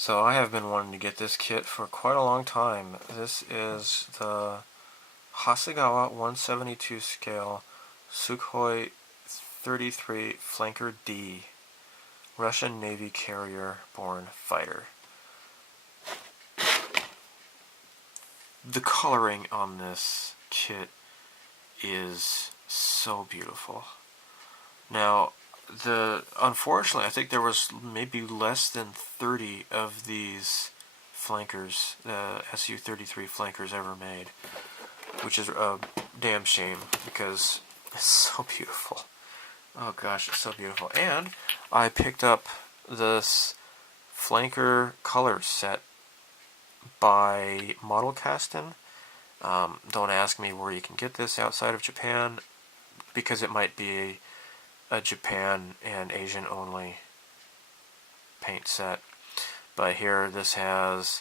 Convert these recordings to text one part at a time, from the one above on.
So I have been wanting to get this kit for quite a long time. This is the Hasegawa 172 scale Su-33 Flanker D Russian Navy carrier-borne fighter. The coloring on this kit is so beautiful. Now, unfortunately, I think there was maybe less than 30 of these flankers, Su-33 flankers ever made, which is a damn shame because it's so beautiful. Oh gosh, it's so beautiful. And I picked up this flanker color set by Model Casting. Don't ask me where you can get this outside of Japan, because it might be a Japan and Asian only paint set. But here this has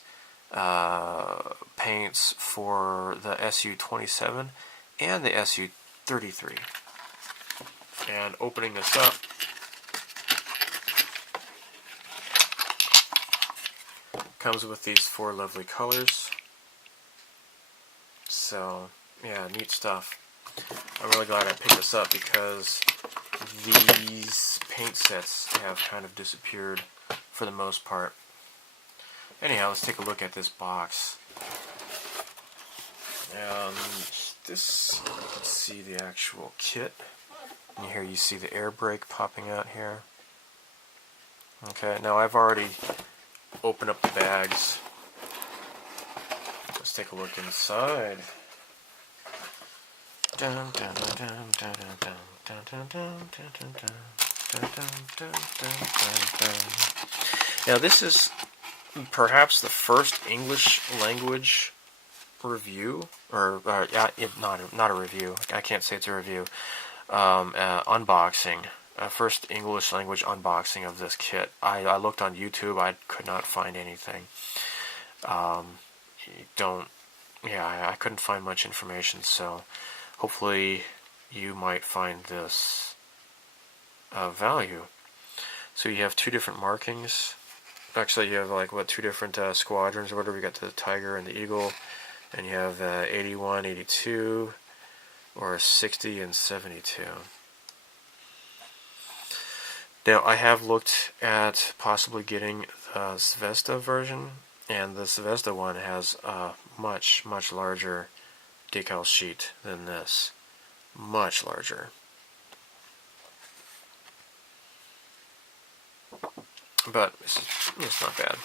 paints for the Su-27 and the Su-33. And opening this up, comes with these four lovely colors. So yeah, neat stuff. I'm really glad I picked this up because these paint sets have kind of disappeared for the most part. Anyhow, let's take a look at this box. This, you can see the actual kit. And here you see the air brake popping out here. Okay, now I've already opened up the bags. Let's take a look inside. Now this is perhaps the first English language review, or not a review. I can't say it's a review. Unboxing. First English language unboxing of this kit. I looked on YouTube. I could not find anything. I couldn't find much information. So hopefully you might find this of value. So you have two different markings. Actually, you have two different squadrons or whatever. You got the Tiger and the Eagle, and you have 81, 82, or 60 and 72. Now, I have looked at possibly getting the Zvezda version, and the Zvezda one has a much, much larger decal sheet than this. Much larger. But it's not bad.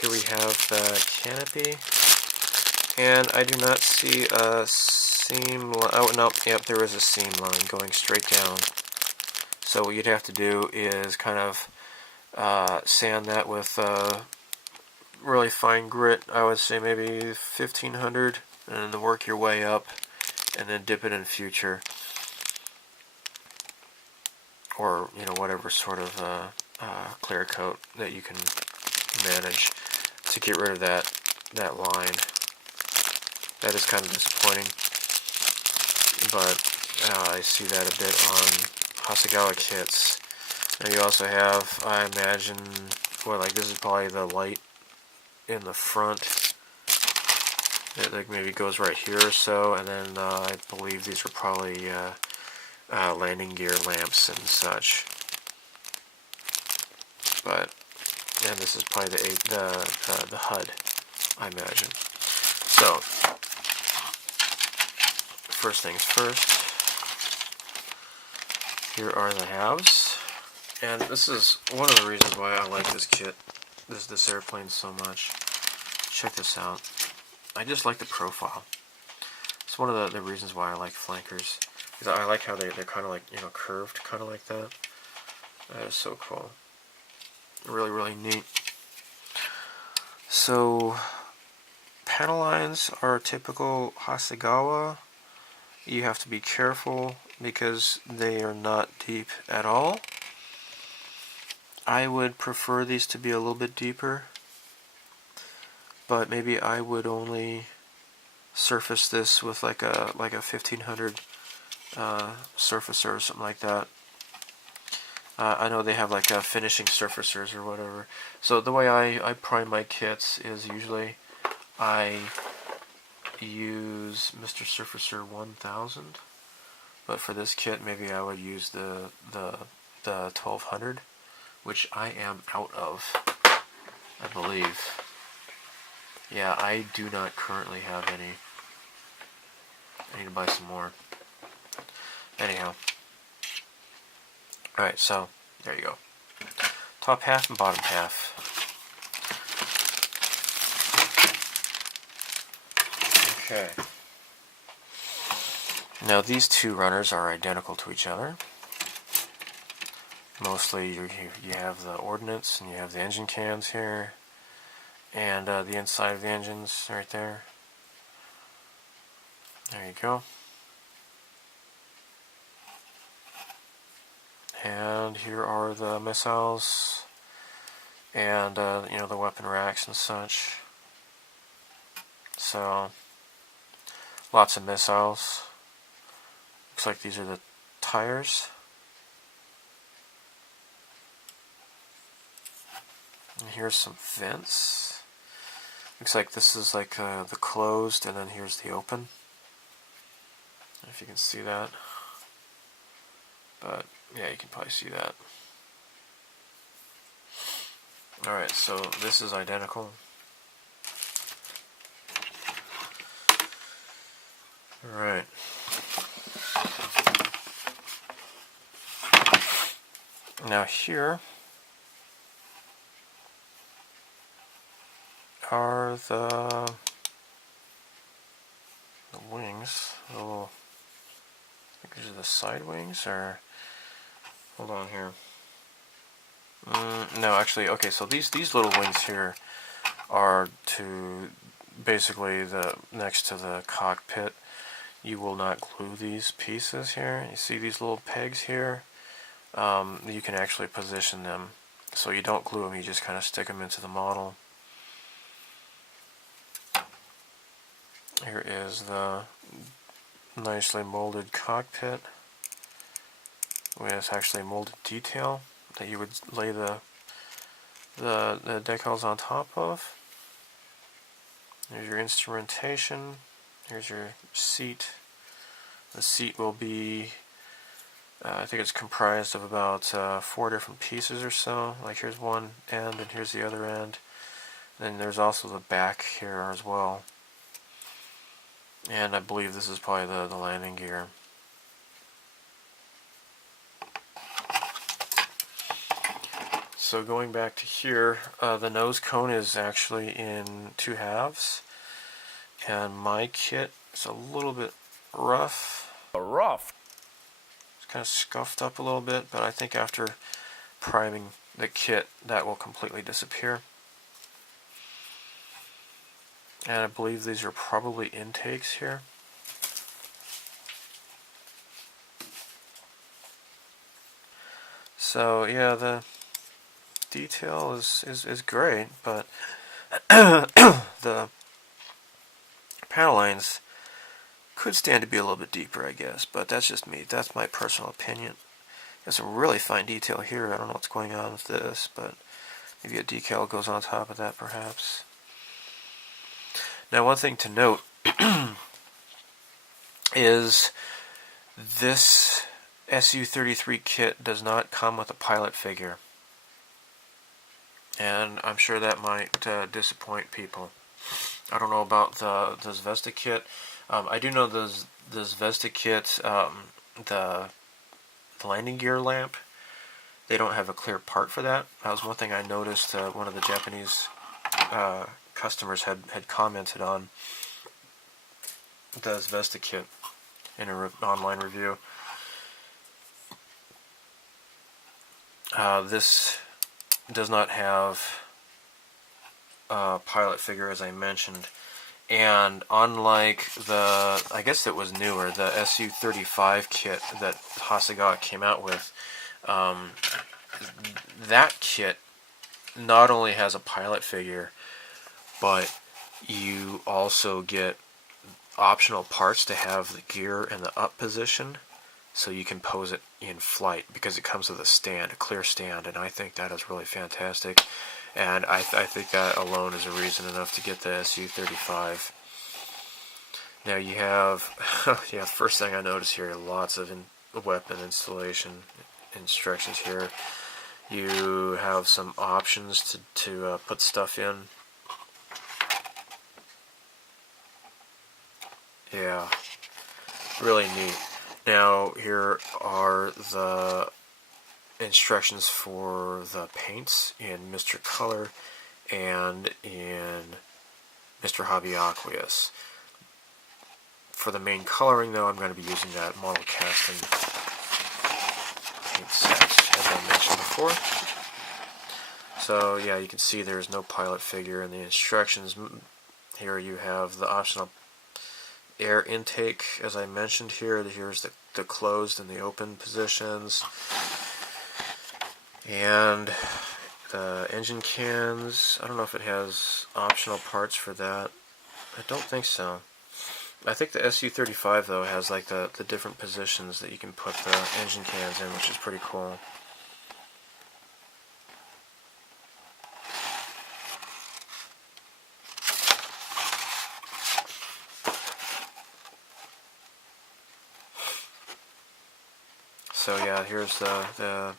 Here we have the canopy, and I do not see a seam line. Oh no, yep, there is a seam line going straight down. So what you'd have to do is kind of sand that with really fine grit. I would say maybe 1500, and then work your way up, and then dip it in future, or whatever sort of clear coat that you can manage to get rid of that line. That is kind of disappointing, but I see that a bit on Hasegawa kits. Now you also have, I imagine, this is probably the light in the front. It maybe goes right here or so, and then I believe these are probably landing gear lamps and such. And this is probably the HUD, I imagine. So, first things first, here are the halves, and this is one of the reasons why I like this kit, this airplane so much. Check this out. I just like the profile. It's one of the reasons why I like flankers, because I like how they're kind of curved, kind of like that. That is so cool. Really, really neat. So, panel lines are typical Hasegawa. You have to be careful because they are not deep at all. I would prefer these to be a little bit deeper, but maybe I would only surface this with like a 1500 surfacer or something like that. I know they have like finishing surfacers or whatever. So the way I prime my kits is usually I use Mr. Surfacer 1000, but for this kit maybe I would use the 1200, which I am out of, I believe. Yeah, I do not currently have any. I need to buy some more. Anyhow. Alright, so there you go. Top half and bottom half. Okay. Now these two runners are identical to each other. Mostly you have the ordnance and you have the engine cans here. And the inside of the engines right there. There you go. And here are the missiles and you know, the weapon racks and such. So lots of missiles. Looks like these are the tires. And here's some vents. Looks like this is like the closed, and then here's the open. I don't know if you can see that. But yeah, you can probably see that. Alright, so this is identical. Alright. Now here are the wings. Oh, I think these are the side wings, or hold on here. No, actually, okay. So these little wings here are to basically the next to the cockpit. You will not glue these pieces here. You see these little pegs here? You can actually position them, so you don't glue them. You just kind of stick them into the model. Here is the nicely molded cockpit with actually molded detail that you would lay the decals on top of. There's your instrumentation. Here's your seat. The seat will be, I think it's comprised of about 4 different pieces or so. Like here's one end and here's the other end. Then there's also the back here as well. And I believe this is probably the landing gear. So going back to here, the nose cone is actually in 2 halves. And my kit is a little bit rough. It's kind of scuffed up a little bit, but I think after priming the kit, that will completely disappear. And I believe these are probably intakes here. So yeah, the detail is great, but the panel lines could stand to be a little bit deeper, I guess, but that's just me. That's my personal opinion. There's some really fine detail here. I don't know what's going on with this, but maybe a decal goes on top of that, perhaps. Now, one thing to note is this Su-33 kit does not come with a pilot figure. And I'm sure that might disappoint people. I don't know about the Zvezda kit. I do know the Zvezda kit, the landing gear lamp, they don't have a clear part for that. That was one thing I noticed. One of the Japanese customers had commented on the Zvezda kit in an online review. This does not have a pilot figure, as I mentioned, and unlike the, I guess it was newer, the Su-35 kit that Hasegawa came out with, that kit not only has a pilot figure, but you also get optional parts to have the gear in the up position. so you can pose it in flight, because it comes with a stand, a clear stand, and I think that is really fantastic. And I think that alone is a reason enough to get the Su-33. Now you have, yeah, first thing I notice here, lots of weapon installation instructions here. You have some options to put stuff in. Yeah, really neat. Now here are the instructions for the paints in Mr. Color and in Mr. Hobby Aqueous. For the main coloring, though, I'm going to be using that model casting paint set, as I mentioned before. So, yeah, you can see there's no pilot figure in the instructions. Here you have the optional air intake, as I mentioned here. Here's the closed and the open positions. And the engine cans, I don't know if it has optional parts for that. I don't think so. I think the Su-35 though has like the different positions that you can put the engine cans in, which is pretty cool. So yeah, here's the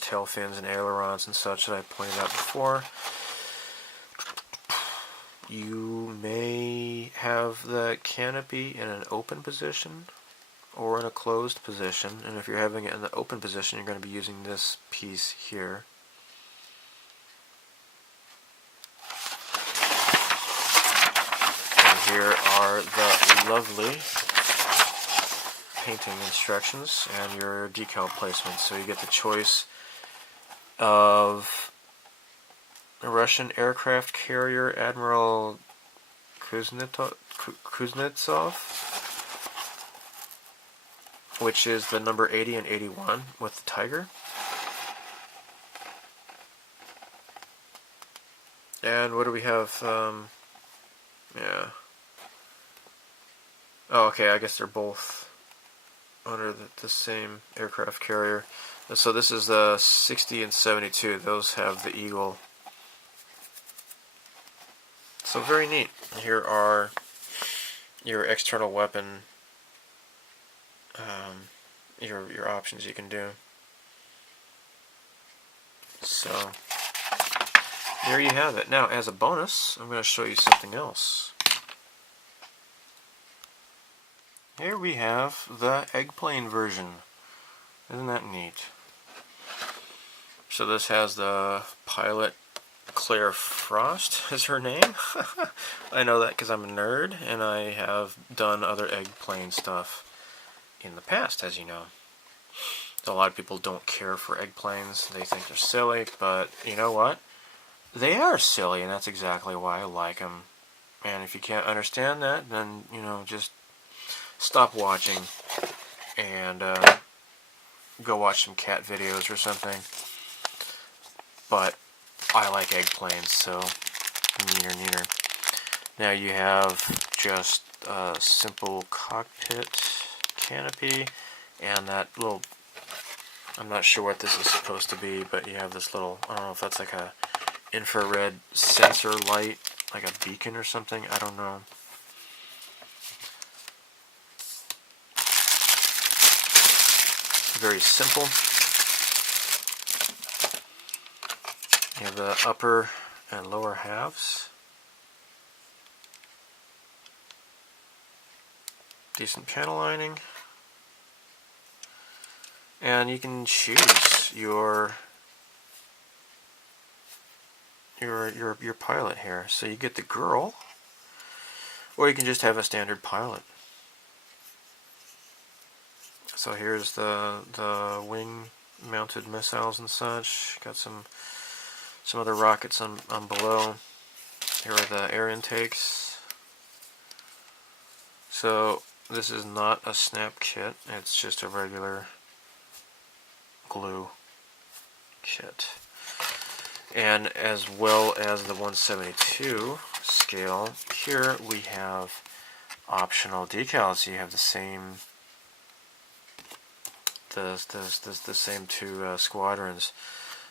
tail fins and ailerons and such that I pointed out before. You may have the canopy in an open position or in a closed position, and if you're having it in the open position, you're going to be using this piece here. And here are the lovely painting instructions and your decal placement. So you get the choice of a Russian aircraft carrier Admiral Kuznetsov, which is the number 80 and 81 with the Tiger. And what do we have? Yeah. Oh, okay, I guess they're both under the same aircraft carrier. So this is the 60 and 72. Those have the Eagle. So very neat. Here are your external weapon, your options you can do. So there you have it. Now, as a bonus, I'm going to show you something else. Here we have the Eggplane version. Isn't that neat? So this has the pilot Claire Frost is her name. I know that because I'm a nerd and I have done other Eggplane stuff in the past, as you know. A lot of people don't care for Eggplanes. They think they're silly, but you know what? They are silly, and that's exactly why I like them. And if you can't understand that, then, you know, just stop watching and go watch some cat videos or something. But I like Eggplanes, so neater. Now you have just a simple cockpit canopy and that little, I'm not sure what this is supposed to be, but you have this little, I don't know if that's like a infrared sensor light, like a beacon or something, I don't know. Very simple. You have the upper and lower halves. Decent panel lining. And you can choose your pilot here. So you get the girl, or you can just have a standard pilot. So here's the wing mounted missiles and such. Got some other rockets on below. Here are the air intakes. So this is not a snap kit, it's just a regular glue kit. And as well as the 172 scale, here we have optional decals. You have the same the same two squadrons.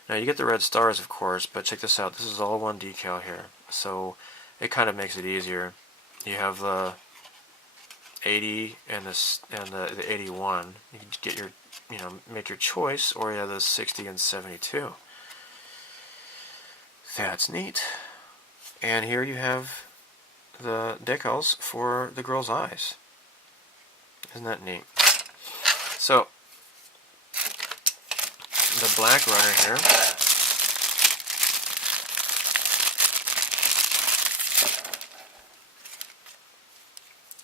Now you get the red stars, of course, but check this out. This is all one decal here, so it kind of makes it easier. You have the 80 and the 81. You can get your, make your choice, or you have the 60 and 72. That's neat. And here you have the decals for the girl's eyes. Isn't that neat? So the black runner here.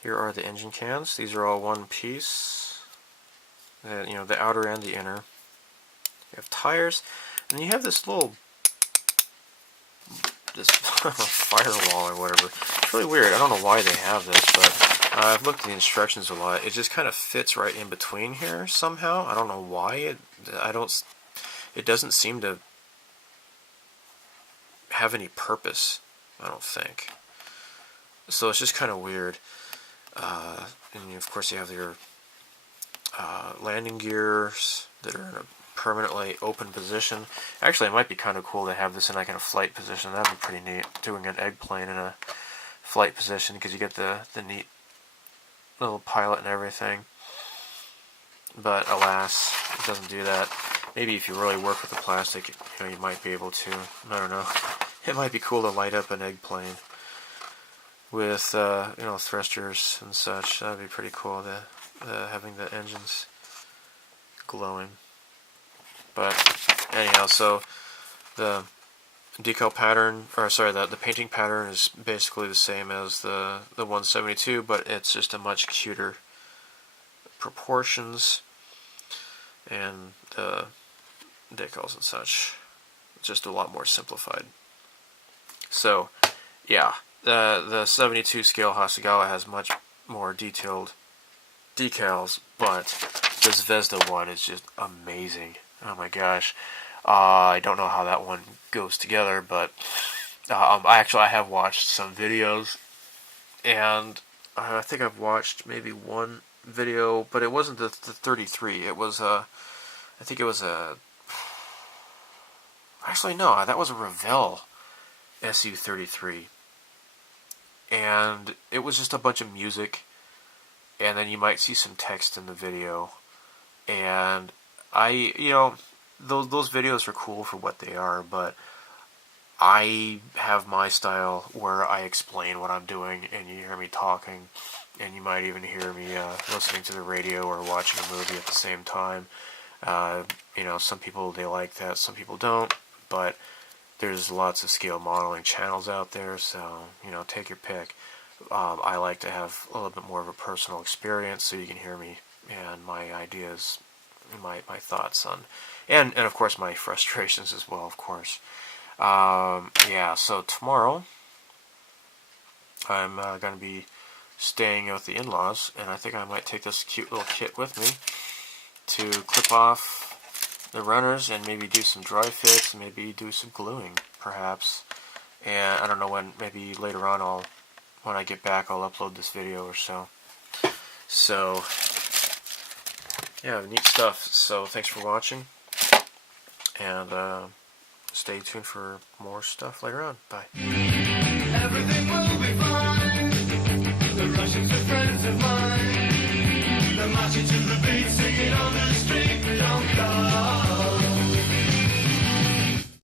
Here are the engine cans. These are all one piece. The outer and the inner. You have tires, and you have this firewall or whatever. It's really weird. I don't know why they have this, but I've looked at the instructions a lot. It just kind of fits right in between here somehow. I don't know why. It doesn't seem to have any purpose, I don't think. So it's just kind of weird. And of course you have your landing gears that are in a permanently open position. Actually, it might be kind of cool to have this in like in a flight position. That'd be pretty neat, doing an Eggplane in a flight position, because you get the neat little pilot and everything. But alas, it doesn't do that. Maybe if you really work with the plastic, you might be able to. I don't know. It might be cool to light up an Eggplane with thrusters and such. That'd be pretty cool. Having the engines glowing. But anyhow, so the decal pattern, the painting pattern is basically the same as the 172, but it's just a much cuter proportions, and the decals and such, just a lot more simplified. So yeah, the 72 scale Hasegawa has much more detailed decals, but this Zvezda one is just amazing. Oh my gosh. I don't know how that one goes together, but I have watched some videos, and I think I've watched maybe one video, but it wasn't the 33. It was I think it was actually no, that was a Revell Su-33, and it was just a bunch of music, and then you might see some text in the video, and those videos are cool for what they are, but I have my style where I explain what I'm doing, and you hear me talking, and you might even hear me listening to the radio or watching a movie at the same time. Some people, they like that, some people don't, but there's lots of scale modeling channels out there, so, take your pick. I like to have a little bit more of a personal experience, so you can hear me and my ideas, my thoughts on, and of course my frustrations as well, of course. Yeah, so tomorrow I'm going to be staying with the in-laws, and I think I might take this cute little kit with me to clip off the runners and maybe do some dry fits, and maybe do some gluing, perhaps. And I don't know when, maybe later on when I get back, I'll upload this video or so. So, yeah, neat stuff. So, thanks for watching, and stay tuned for more stuff later on. Bye. Everything will be fine.